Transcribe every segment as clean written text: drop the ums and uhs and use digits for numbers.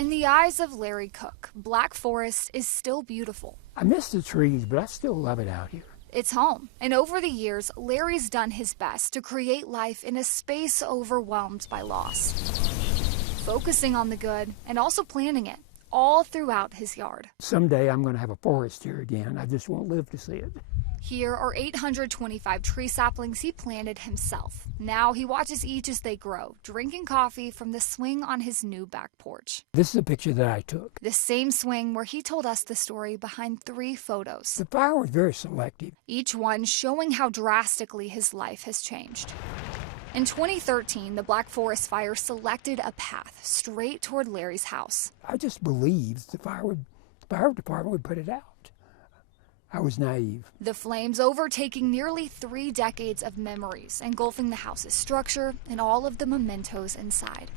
In the eyes of Larry Cook, Black Forest is still beautiful. I miss the trees, but I still love it out here. It's home, and over the years, Larry's done his best to create life in a space overwhelmed by loss, focusing on the good and also planting it all throughout his yard. Someday I'm going to have a forest here again. I just won't live to see it. Here are 825 tree saplings he planted himself. Now he watches each as they grow, drinking coffee from the swing on his new back porch. This is a picture that I took. The same swing where he told us the story behind 3 photos. The fire was very selective. Each one showing how drastically his life has changed. In 2013, the Black Forest fire selected a path straight toward Larry's house. I just believed the fire department would put it out. I was naive. The flames overtaking nearly 3 decades of memories, engulfing the house's structure and all of the mementos inside.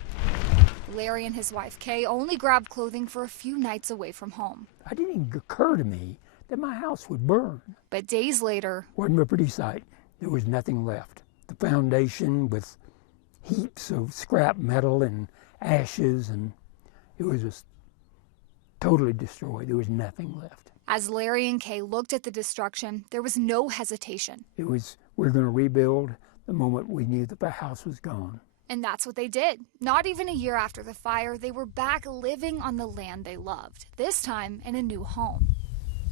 Larry and his wife, Kay, only grabbed clothing for a few nights away from home. It didn't even occur to me that my house would burn. But days later, wasn't a pretty sight. There was nothing left. The foundation with heaps of scrap metal and ashes, and it was just totally destroyed. There was nothing left. As Larry and Kay looked at the destruction, there was no hesitation. It was, we're going to rebuild the moment we knew that the house was gone. And that's what they did. Not even a year after the fire, they were back living on the land they loved, this time in a new home.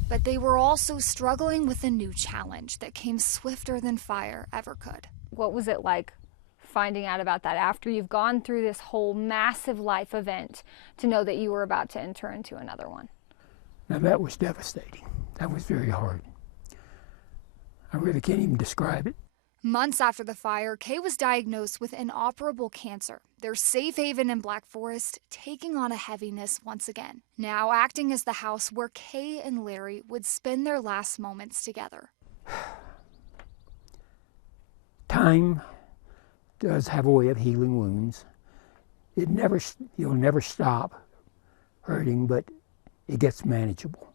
But they were also struggling with a new challenge that came swifter than fire ever could. What was it like finding out about that after you've gone through this whole massive life event to know that you were about to enter into another one? Now that was devastating. That was very hard. I really can't even describe it. Months after the fire, Kay was diagnosed with inoperable cancer. Their safe haven in Black Forest taking on a heaviness once again, now acting as the house where Kay and Larry would spend their last moments together. Time does have a way of healing wounds. You'll never stop hurting, but it gets manageable.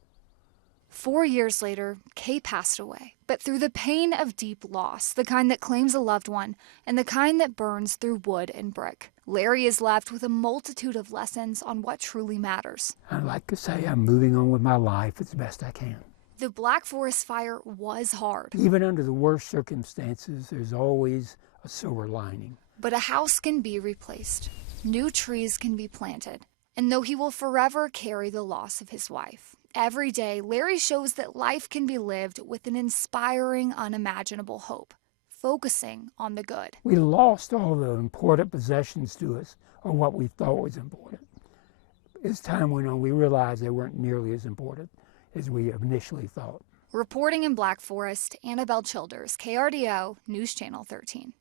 4 years later, Kay passed away, but through the pain of deep loss, the kind that claims a loved one and the kind that burns through wood and brick, Larry is left with a multitude of lessons on what truly matters. I'd like to say I'm moving on with my life as best I can. The Black Forest fire was hard. Even under the worst circumstances, there's always a silver lining. But a house can be replaced. New trees can be planted. And though he will forever carry the loss of his wife, every day Larry shows that life can be lived with an inspiring, unimaginable hope, focusing on the good. We lost all the important possessions to us, or what we thought was important. As time went on, we realized they weren't nearly as important as we initially thought. Reporting in Black Forest, Annabelle Childers, KRDO, News Channel 13.